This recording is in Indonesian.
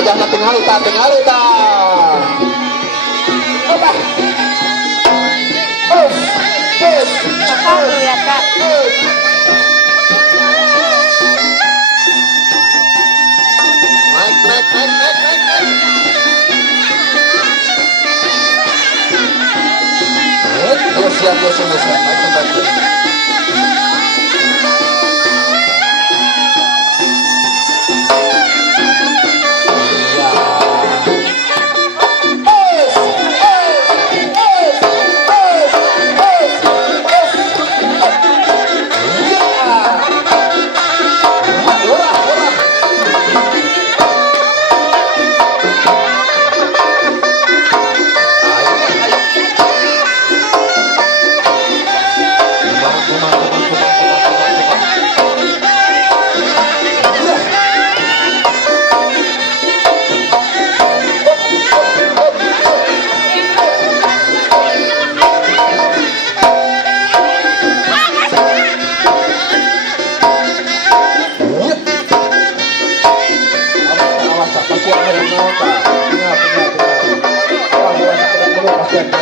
Wajahnya tinggalita, tinggalita. Apa? Kamu ya kak. Naik, naik, naik, naik, naik, naik. Ayo siap, ya semua siap. Naik tempatnya. Pasti ada yang mau, Pak. Benar, benar, benar. Wah, tidak perlu pasti ada.